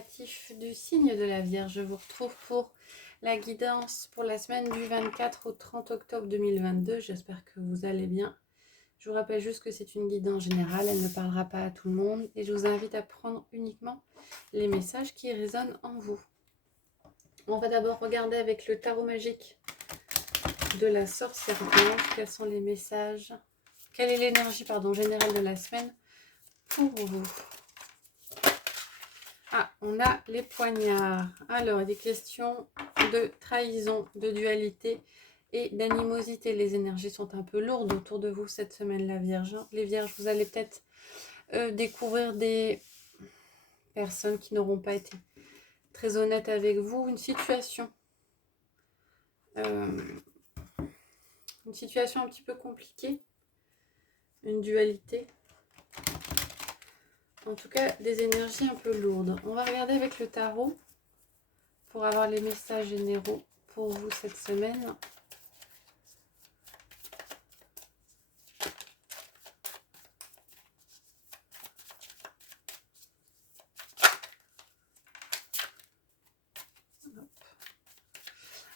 créatifs du signe de la Vierge. Je vous retrouve pour la guidance pour la semaine du 24 au 30 octobre 2022. J'espère que vous allez bien. Je vous rappelle juste que c'est une guidance générale, elle ne parlera pas à tout le monde et je vous invite à prendre uniquement les messages qui résonnent en vous. On va d'abord regarder avec le tarot magique de la sorcière blanche. Quels sont les messages? Quelle est l'énergie générale de la semaine pour vous? Ah, on a les poignards. Alors, des questions de trahison, de dualité et d'animosité. Les énergies sont un peu lourdes autour de vous cette semaine, la Vierge. Les Vierges, vous allez peut-être découvrir des personnes qui n'auront pas été très honnêtes avec vous. Une situation un petit peu compliquée. Une dualité. En tout cas, des énergies un peu lourdes. On va regarder avec le tarot pour avoir les messages généraux pour vous cette semaine.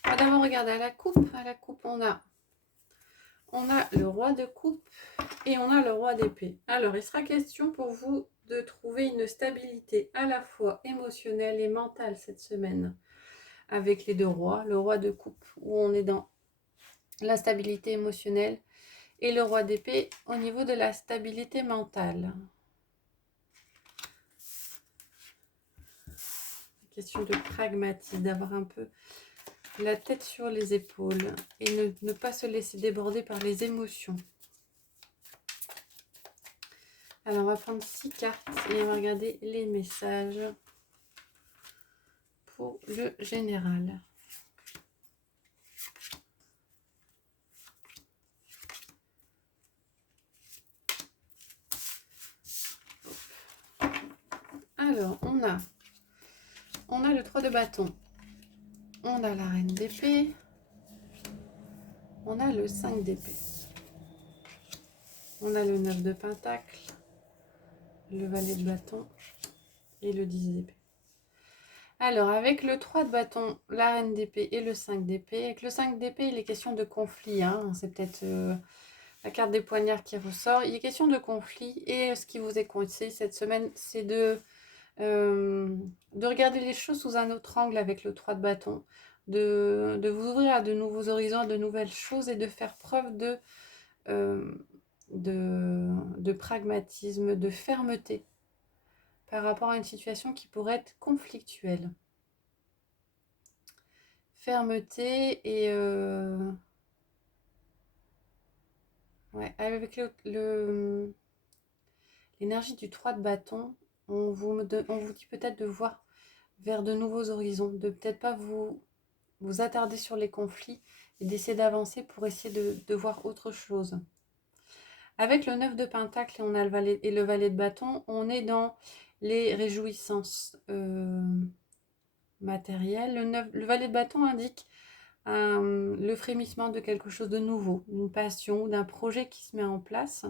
On va d'abord regarder à la coupe. À la coupe, on a le roi de coupe et on a le roi d'épée. Alors, il sera question pour vous de trouver une stabilité à la fois émotionnelle et mentale cette semaine avec les deux rois. Le roi de coupe où on est dans la stabilité émotionnelle et le roi d'épée au niveau de la stabilité mentale. Question de pragmatisme, d'avoir un peu la tête sur les épaules et ne pas se laisser déborder par les émotions. Alors, on va prendre 6 cartes et on va regarder les messages pour le général. Alors, on a le 3 de bâton, on a la reine d'épée, on a le 5 d'épée, on a le 9 de pentacle, le valet de bâton et le 10 d'épée. Alors, avec le 3 de bâton, la reine d'épée et le 5 d'épée, avec le 5 d'épée, il est question de conflit, hein. C'est peut-être la carte des poignards qui ressort. Il est question de conflit et ce qui vous est conseillé cette semaine, c'est de regarder les choses sous un autre angle avec le 3 de bâton, de vous ouvrir à de nouveaux horizons, à de nouvelles choses et de faire preuve de pragmatisme, de fermeté par rapport à une situation qui pourrait être conflictuelle. Fermeté et ouais, avec l'énergie du 3 de bâton, on vous dit peut-être de voir vers de nouveaux horizons, de peut-être pas vous attarder sur les conflits et d'essayer d'avancer pour essayer de voir autre chose. Avec le 9 de pentacle et on a le valet de bâton, on est dans les réjouissances matérielles. Le valet de bâton indique le frémissement de quelque chose de nouveau, d'une passion, d'un projet qui se met en place.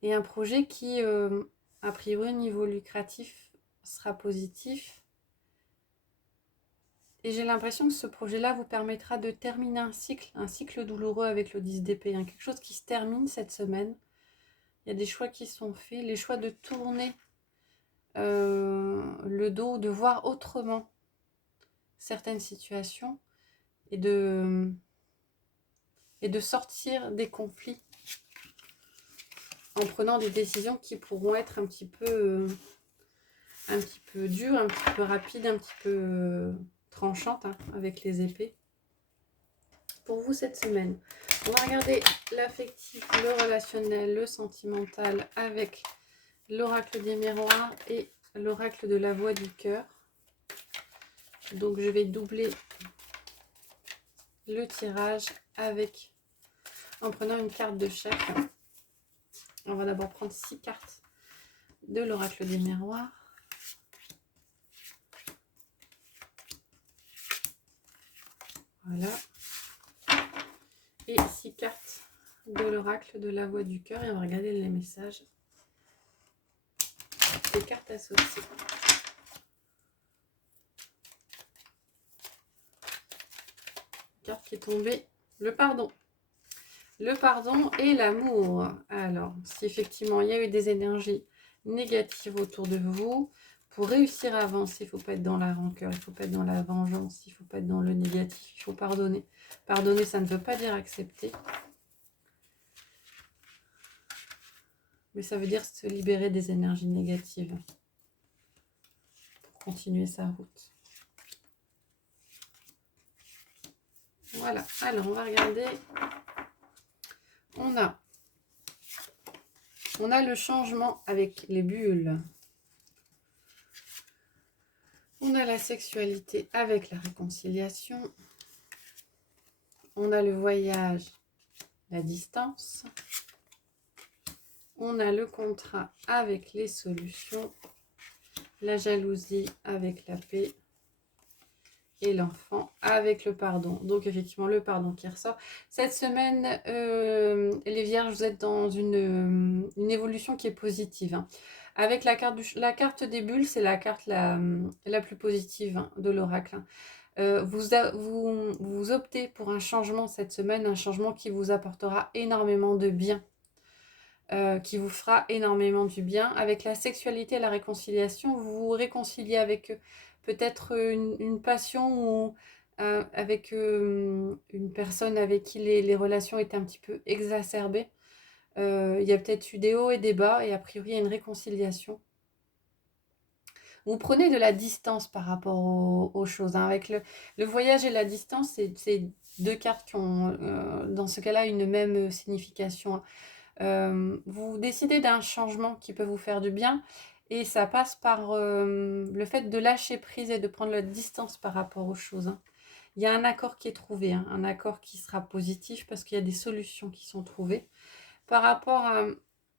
Et un projet qui, a priori, au niveau lucratif, sera positif. Et j'ai l'impression que ce projet-là vous permettra de terminer un cycle douloureux avec le 10 d'épée, hein, quelque chose qui se termine cette semaine. Il y a des choix qui sont faits, les choix de tourner le dos, de voir autrement certaines situations et de sortir des conflits en prenant des décisions qui pourront être un petit peu dures, un petit peu rapides, un petit peu tranchantes, hein, avec les épées. Pour vous cette semaine, on va regarder l'affectif, le relationnel, le sentimental avec l'oracle des miroirs et l'oracle de la voix du cœur. Donc je vais doubler le tirage en prenant une carte de chaque. On va d'abord prendre 6 cartes de l'oracle des miroirs. Voilà. Et 6 cartes de l'oracle de la voix du cœur. Et on va regarder les messages les cartes associées. Carte qui est tombée, le pardon. Le pardon et l'amour. Alors, si effectivement il y a eu des énergies négatives autour de vous, pour réussir à avancer, il ne faut pas être dans la rancœur, il ne faut pas être dans la vengeance, il ne faut pas être dans le négatif, il faut pardonner. Pardonner, ça ne veut pas dire accepter. Mais ça veut dire se libérer des énergies négatives pour continuer sa route. Voilà, alors on va regarder. On a le changement avec les bulles. On a la sexualité avec la réconciliation. On a le voyage, la distance. On a le contrat avec les solutions. La jalousie avec la paix. Et l'enfant avec le pardon. Donc effectivement le pardon qui ressort. Cette semaine, les vierges, vous êtes dans une évolution qui est positive. Hein. Avec la carte des bulles, c'est la carte la plus positive hein, de l'oracle. Hein. Vous optez pour un changement cette semaine, un changement qui vous apportera énormément de bien. Qui vous fera énormément du bien. Avec la sexualité et la réconciliation, vous vous réconciliez avec peut-être une passion ou avec une personne avec qui les relations étaient un petit peu exacerbées. Il y a peut-être eu des hauts et des bas et a priori il y a une réconciliation. Vous prenez de la distance par rapport aux choses. Hein. Avec le voyage et la distance, c'est deux cartes qui ont dans ce cas-là une même signification. Hein. Vous décidez d'un changement qui peut vous faire du bien et ça passe par le fait de lâcher prise et de prendre la distance par rapport aux choses. Hein. Il y a un accord qui est trouvé, hein, un accord qui sera positif parce qu'il y a des solutions qui sont trouvées. Par rapport à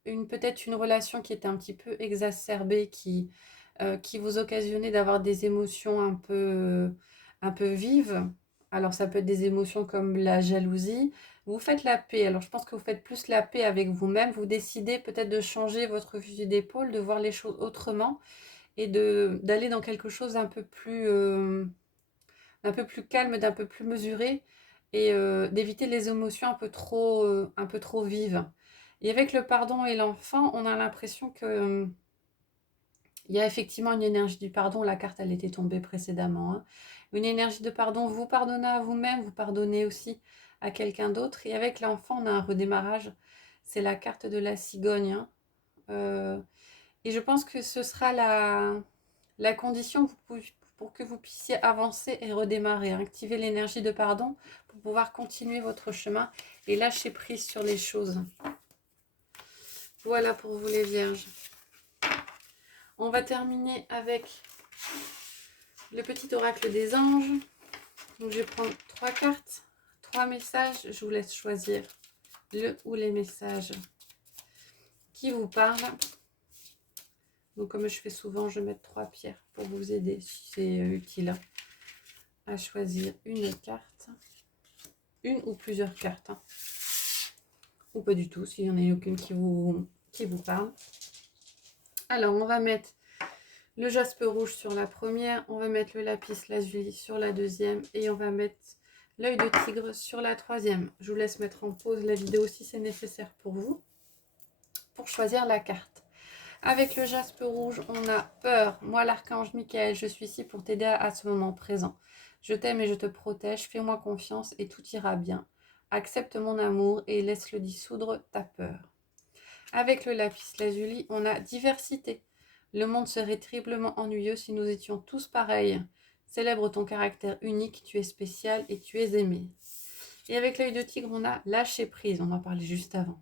peut-être une relation qui était un petit peu exacerbée, qui vous occasionnait d'avoir des émotions un peu vives. Alors ça peut être des émotions comme la jalousie. Vous faites la paix. Alors je pense que vous faites plus la paix avec vous-même. Vous décidez peut-être de changer votre fusil d'épaule, de voir les choses autrement et d'aller dans quelque chose un peu plus calme, d'un peu plus mesuré et d'éviter les émotions un peu trop vives. Et avec le pardon et l'enfant, on a l'impression que il y a effectivement une énergie du pardon. La carte, elle était tombée précédemment. Hein. Une énergie de pardon. Vous pardonnez à vous-même, vous pardonnez aussi à quelqu'un d'autre. Et avec l'enfant, on a un redémarrage. C'est la carte de la cigogne. Hein. Et je pense que ce sera la condition pour que vous puissiez avancer et redémarrer. Hein. Activer l'énergie de pardon pour pouvoir continuer votre chemin et lâcher prise sur les choses. Voilà pour vous les vierges. On va terminer avec le petit oracle des anges. Donc je vais prendre 3 cartes, 3 messages. Je vous laisse choisir le ou les messages qui vous parlent. Donc comme je fais souvent, je vais mettre 3 pierres pour vous aider si c'est utile à choisir une carte. Une ou plusieurs cartes. Hein. Ou pas du tout, s'il n'y en a aucune qui vous parle. Alors on va mettre le jaspe rouge sur la première, on va mettre le lapis lazuli sur la deuxième et on va mettre l'œil de tigre sur la troisième. Je vous laisse mettre en pause la vidéo si c'est nécessaire pour vous, pour choisir la carte. Avec le jaspe rouge, on a peur. Moi, l'archange Michael, je suis ici pour t'aider à ce moment présent. Je t'aime et je te protège, fais-moi confiance et tout ira bien. Accepte mon amour et laisse-le dissoudre ta peur. Avec le lapis lazuli, on a diversité. Le monde serait terriblement ennuyeux si nous étions tous pareils. Célèbre ton caractère unique, tu es spécial et tu es aimé. Et avec l'œil de tigre, on a lâché prise, on en parlait juste avant.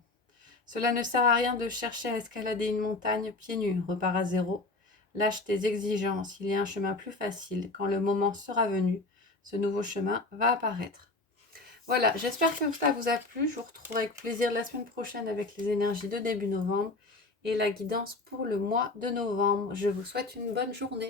Cela ne sert à rien de chercher à escalader une montagne pieds nus, repars à zéro. Lâche tes exigences, il y a un chemin plus facile. Quand le moment sera venu, ce nouveau chemin va apparaître. Voilà, j'espère que ça vous a plu. Je vous retrouverai avec plaisir la semaine prochaine avec les énergies de début novembre et la guidance pour le mois de novembre. Je vous souhaite une bonne journée.